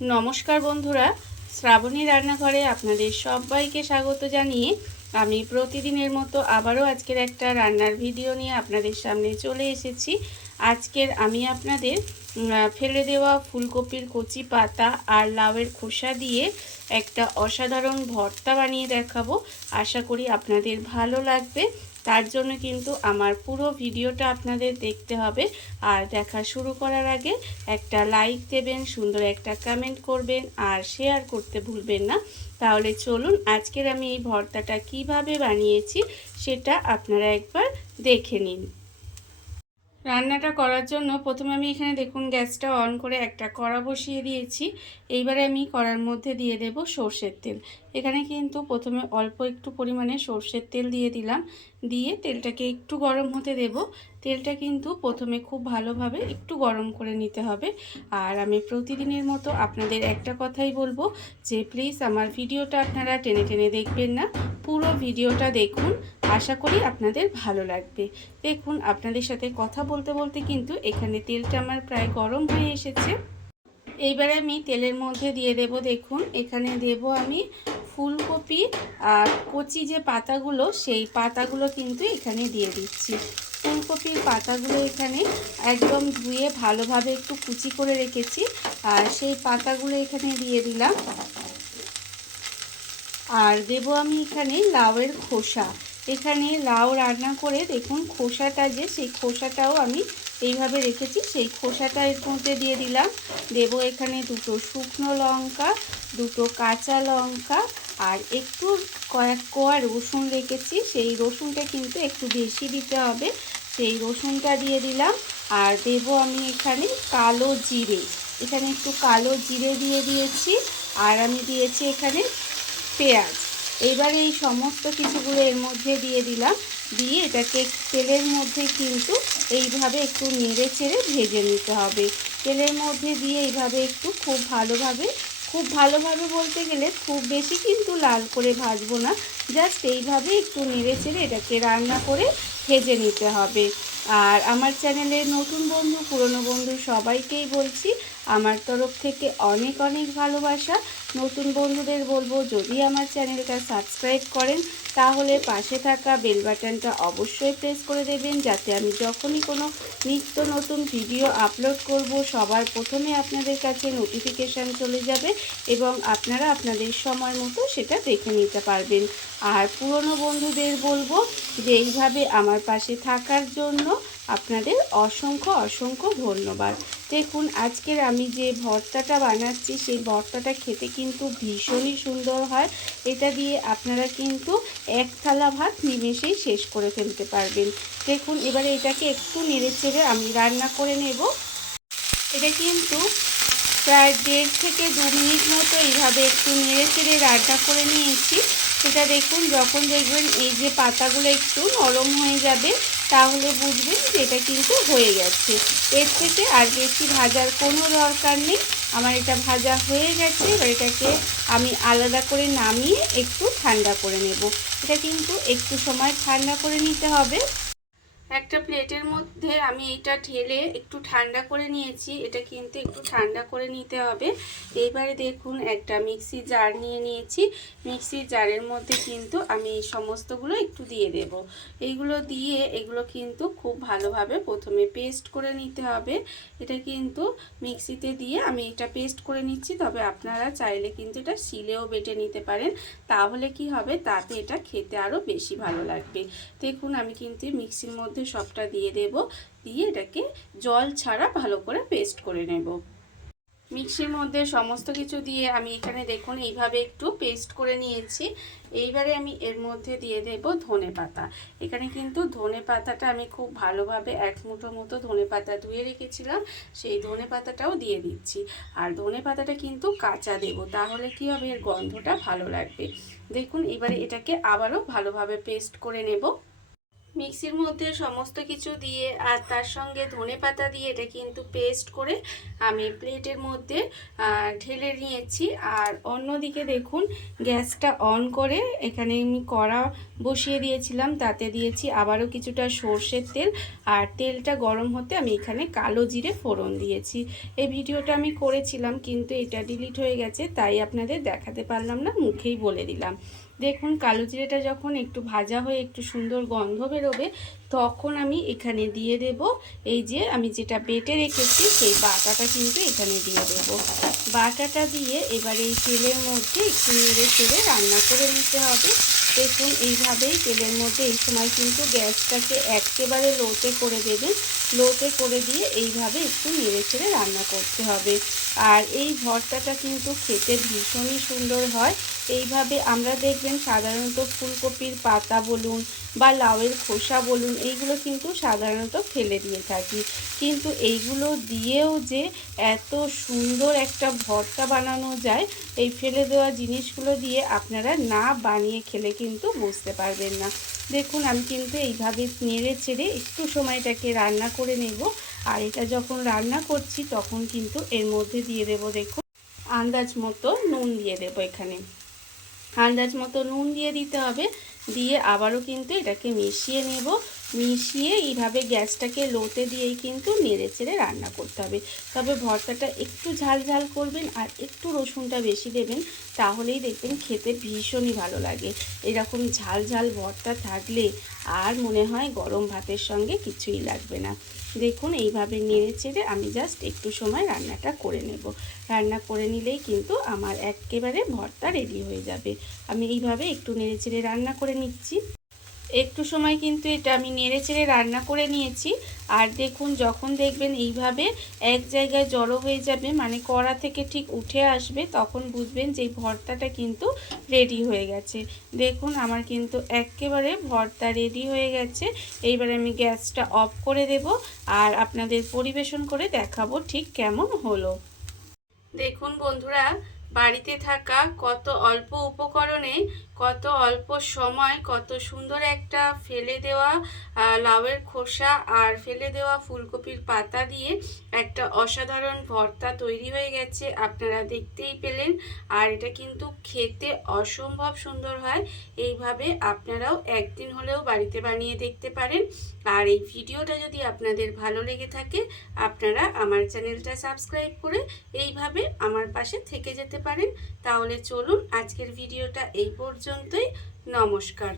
নমস্কার বন্ধুরা, শ্রাবণী রান্নাঘরে আপনাদের সবাইকে স্বাগত জানিয়ে আমি প্রতিদিনের মতো আবারও আজকের একটা রান্নার ভিডিও নিয়ে আপনাদের সামনে চলে এসেছি। আজকের আমি আপনাদের ফেলে দেওয়া ফুলকপির কচি পাতা আর লাউয়ের খোসা দিয়ে একটা অসাধারণ ভর্তা বানিয়ে দেখাবো। আশা করি আপনাদের ভালো লাগবে। তার জন্য কিন্তু আমার পুরো ভিডিওটা আপনাদের দেখতে হবে। আর দেখা শুরু করার আগে একটা লাইক দেবেন, সুন্দর একটা কমেন্ট করবেন আর শেয়ার করতে ভুলবেন না। তাহলে চলুন আজকের আমি এই ভর্তাটা কিভাবে বানিয়েছি সেটা আপনারা একবার দেখে নিন। রান্নাটা করার জন্য প্রথমে আমি এখানে দেখুন গ্যাসটা অন করে একটা কড়া বসিয়ে দিয়েছি। এইবারে আমি কড়ার মধ্যে দিয়ে দেব সর্ষের তেল। এখানে কিন্তু প্রথমে অল্প একটু পরিমাণে সর্ষের তেল দিয়ে দিলাম, দিয়ে তেলটাকে একটু গরম হতে দেব। তেলটা কিন্তু প্রথমে খুব ভালোভাবে একটু গরম করে নিতে হবে। আর আমি প্রতিদিনের মতো আপনাদের একটা কথাই বলবো যে প্লিজ আমার ভিডিওটা আপনারা টেনে টেনে দেখবেন না, পুরো ভিডিওটা দেখুন। আশা করি আপনাদের ভালো লাগবে। দেখুন আপনাদের সাথে কথা বলতে বলতে কিন্তু এখানে তেলটা আমার প্রায় গরম হয়ে এসেছে। এইবারে আমি তেলের মধ্যে দিয়ে দেব, দেখুন এখানে দেব আমি ফুলকপি আর কচি যে পাতাগুলো সেই পাতাগুলো কিন্তু এখানে দিয়ে দিচ্ছি। ফুলকপির পাতাগুলো এখানে একদম ধুয়ে ভালোভাবে একটু কুচি করে রেখেছি আর সেই পাতাগুলো এখানে দিয়ে দিলাম। আর দেব আমি এখানে লাউয়ের খোসা। এখানে লাউ রান্না করে দেখুন খোসাটা যে সেই খোসাটাও আমি এইভাবে রেখেছি, সেই খোসাটা এর মধ্যে দিয়ে দিলাম। দেব এখানে দুটো শুকনো লঙ্কা, দুটো কাঁচা লঙ্কা আর একটু কয়েক কোয়া রসুন রেখেছি। সেই রসুনটা কিন্তু একটু বেশি দিতে হবে, সেই রসুনটা দিয়ে দিলাম। আর দেব আমি এখানে কালো জিরে, এখানে একটু কালো জিরে দিয়ে দিয়েছি। আর আমি দিয়েছি এখানে পেঁয়াজ। এবারে এই সমস্ত কিছুগুলো এর মধ্যে দিয়ে দিলাম, দিয়ে এটাকে তেলের মধ্যে কিন্তু এইভাবে একটু নেড়ে চেড়ে ভেজে নিতে হবে। তেলের মধ্যে দিয়ে এইভাবে একটু খুব ভালোভাবে বলতে গেলে খুব বেশি কিন্তু লাল করে ভাজবো না, জাস্ট এইভাবে একটু নেড়ে চেড়ে এটাকে রান্না করে ভেজে নিতে হবে। আর আমার চ্যানেলের নতুন বন্ধু পুরনো বন্ধু সবাইকেই বলছি আমার তরফ থেকে অনেক অনেক ভালোবাসা। নতুন বন্ধুদের বলবো যদি আমার চ্যানেলটা সাবস্ক্রাইব করেন তাহলে পাশে থাকা বেল বাটনটা অবশ্যই প্রেস করে দেবেন, যাতে আমি যখনই কোনো নিত্য নতুন ভিডিও আপলোড করব সবার প্রথমে আপনাদের কাছে নোটিফিকেশান চলে যাবে এবং আপনারা আপনাদের সময় মতো সেটা দেখে নিতে পারবেন। আর পুরনো বন্ধুদের বলবো যে এইভাবে আমার পাশে থাকার জন্য আপনাদের অসংখ্য অসংখ্য ধন্যবাদ। দেখুন আজকের আমি যে ভর্তাটা বানাচ্ছি সেই ভর্তাটা খেতে কিন্তু ভীষণই সুন্দর হয়। এটা দিয়ে আপনারা কিন্তু এক থালা ভাত নিমেষেই শেষ করে ফেলতে পারবেন। দেখুন এবারে এটাকে একটু নেড়ে চেড়ে আমি রান্না করে নেব। এটা কিন্তু প্রায় 1.5 থেকে 2 মিনিট মতো এইভাবে একটু নেড়ে চেড়ে রান্না করে নিয়েছি। সেটা দেখুন যখন দেখবেন এই যে পাতাগুলো একটু নরম হয়ে যাবে তাহলে বুঝবেন যে এটা কিন্তু হয়ে গেছে। এর থেকে আর বেশি ভাজার কোনো দরকার নেই। আমার এটা ভাজা হয়ে গেছে। এবার এটাকে আমি আলাদা করে নামিয়ে একটু ঠান্ডা করে নেব। এটা কিন্তু একটু সময় ঠান্ডা করে নিতে হবে। একটা প্লেটের মধ্যে আমি এটা ঢেলে একটু ঠান্ডা করে নিয়েছি। এটা কিন্তু একটু ঠান্ডা করে নিতে হবে। এইবারে দেখুন একটা মিক্সি জার নিয়ে নিয়েছি। মিক্সির জারের মধ্যে কিন্তু আমি এই সমস্তগুলো একটু দিয়ে দেব। এইগুলো দিয়ে এগুলো কিন্তু খুব ভালোভাবে প্রথমে পেস্ট করে নিতে হবে। এটা কিন্তু মিক্সিতে দিয়ে আমি এটা পেস্ট করে নিচ্ছি, তবে আপনারা চাইলে কিন্তু এটা শিলেও বেটে নিতে পারেন। তাহলে কি হবে, তাতে এটা খেতে আরও বেশি ভালো লাগবে। দেখুন আমি কিন্তু মিক্সির মধ্যে সবটা দিয়ে দেব, দিয়ে এটাকে জল ছাড়া ভালো করে পেস্ট করে নেব। মিক্সির মধ্যে সমস্ত কিছু দিয়ে আমি এখানে দেখুন এইভাবে একটু পেস্ট করে নিয়েছি। এইবারে আমি এর মধ্যে দিয়ে দেব ধনেপাতা। এখানে কিন্তু ধনেপাতাটা আমি খুব ভালোভাবে 1 মুঠো মতো ধনেপাতা ধুয়ে রেখেছিলাম, সেই ধনেপাতাটাও দিয়ে দিচ্ছি। আর ধনেপাতাটা কিন্তু কাঁচা দেব, তাহলে কি হবে এর গন্ধটা ভালো লাগবে। দেখুন এবারে এটাকে আবারও ভালোভাবে পেস্ট করে নেব। মিক্সির মধ্যে সমস্ত কিছু দিয়ে আর তার সঙ্গে ধনেপাতা দিয়ে এটা কিন্তু পেস্ট করে আমি প্লেটের মধ্যে ঢেলে নিয়েছি। আর অন্যদিকে দেখুন গ্যাসটা অন করে এখানে আমি কড়া বসিয়ে দিয়েছিলাম, তাতে দিয়েছি আবারও কিছুটা সর্ষের তেল। আর তেলটা গরম হতে আমি এখানে কালো জিরে ফোড়ন দিয়েছি। এই ভিডিওটা আমি করেছিলাম কিন্তু এটা ডিলিট হয়ে গেছে, তাই আপনাদের দেখাতে পারলাম না, মুখেই বলে দিলাম। দেখুন কালো জিরেটা যখন একটু ভাজা হয়ে একটু সুন্দর গন্ধ বেরোবে, তখন আমি এখানে দিয়ে দেব এই যে আমি যেটা বেটে রেখেছি সেই বাটাটা কিন্তু এখানে দিয়ে দেব। বাটাটা দিয়ে এবার এই তেলের মধ্যে একটু নেড়ে চেড়ে রান্না করে নিতে হবে। দেখুন এইভাবেই তেলের মধ্যে এই সময় কিন্তু গ্যাসটাকে একেবারে লোতে করে দেবেন। লোতে করে দিয়ে এইভাবে একটু নেড়ে চেড়ে রান্না করতে হবে। আর এই ভর্তাটা কিন্তু খেতে ভীষণই সুন্দর হয়। এইভাবে আমরা দেখবেন সাধারণত ফুলকপির পাতা বলুন বা লাউয়ের খোসা বলুন, এইগুলো কিন্তু সাধারণত ফেলে দিয়ে থাকি, কিন্তু এইগুলো দিয়েও যে এত সুন্দর একটা ভর্তা বানানো যায়, এই ফেলে দেওয়া জিনিসগুলো দিয়ে আপনারা না বানিয়ে খেলে কিন্তু বুঝতে পারবেন না। দেখুন আমি কিন্তু এইভাবে নেড়ে চেড়ে একটু সময়টাকে রান্না করে নেব। আর এটা যখন রান্না করছি তখন কিন্তু এর মধ্যে দিয়ে দেব, দেখুন আন্দাজ মতো নুন দিয়ে দেবো। এখানে আন্দাজ মতো নুন দিয়ে দিতে হবে। দিয়ে আবারও কিন্তু এটাকে মিশিয়ে নেব। মিশিয়ে এইভাবে গ্যাসটাকে লোতে দিয়েই কিন্তু নেড়ে চেড়ে রান্না করতে হবে। তবে ভর্তাটা একটু ঝাল ঝাল করবেন আর একটু রসুনটা বেশি দেবেন, তাহলেই দেখবেন খেতে ভীষণই ভালো লাগে। এরকম ঝাল ঝাল ভর্তা থাকলে আর মনে হয় গরম ভাতের সঙ্গে কিছুই লাগবে না। দেখুন এইভাবে নেড়ে চেড়ে আমি জাস্ট একটু সময় রান্নাটা করে নেব। রান্না করে নিলেই কিন্তু আমার একেবারে ভর্তা রেডি হয়ে যাবে। আমি এইভাবে একটু নেড়ে চেড়ে রান্না করে নিচ্ছি। একটু সময় কিন্তু এটা আমি নেড়ে চেড়ে রান্না করে নিয়েছি। আর দেখুন যখন দেখবেন এইভাবে এক জায়গায় জড়ো হয়ে যাবে, মানে কড়া থেকে ঠিক উঠে আসবে, তখন বুঝবেন যে এই ভর্তাটা কিন্তু রেডি হয়ে গেছে। দেখুন আমার কিন্তু একেবারে ভর্তা রেডি হয়ে গেছে। এইবার আমি গ্যাসটা অফ করে দেব আর আপনাদের পরিবেশন করে দেখাবো ঠিক কেমন হলো। দেখুন বন্ধুরা, বাড়িতে থাকা কত অল্প উপকরণে কত অল্প সময় কত সুন্দর একটা ফেলে দেওয়া লাউয়ের খোসা আর ফেলে দেওয়া ফুলকপির পাতা দিয়ে একটা অসাধারণ ভর্তা তৈরি হয়ে গেছে, আপনারা দেখতেই পেলেন। আর এটা কিন্তু খেতে অসম্ভব সুন্দর হয়। এইভাবে আপনারাও একদিন হলেও বাড়িতে বানিয়ে দেখতে পারেন। আর এই ভিডিওটা যদি আপনাদের ভালো লেগে থাকে, আপনারা আমার চ্যানেলটা সাবস্ক্রাইব করে এইভাবে আমার পাশে থেকে যেতে পারেন। তাহলে চলুন আজকের ভিডিওটা এই পর্যন্তই। নমস্কার।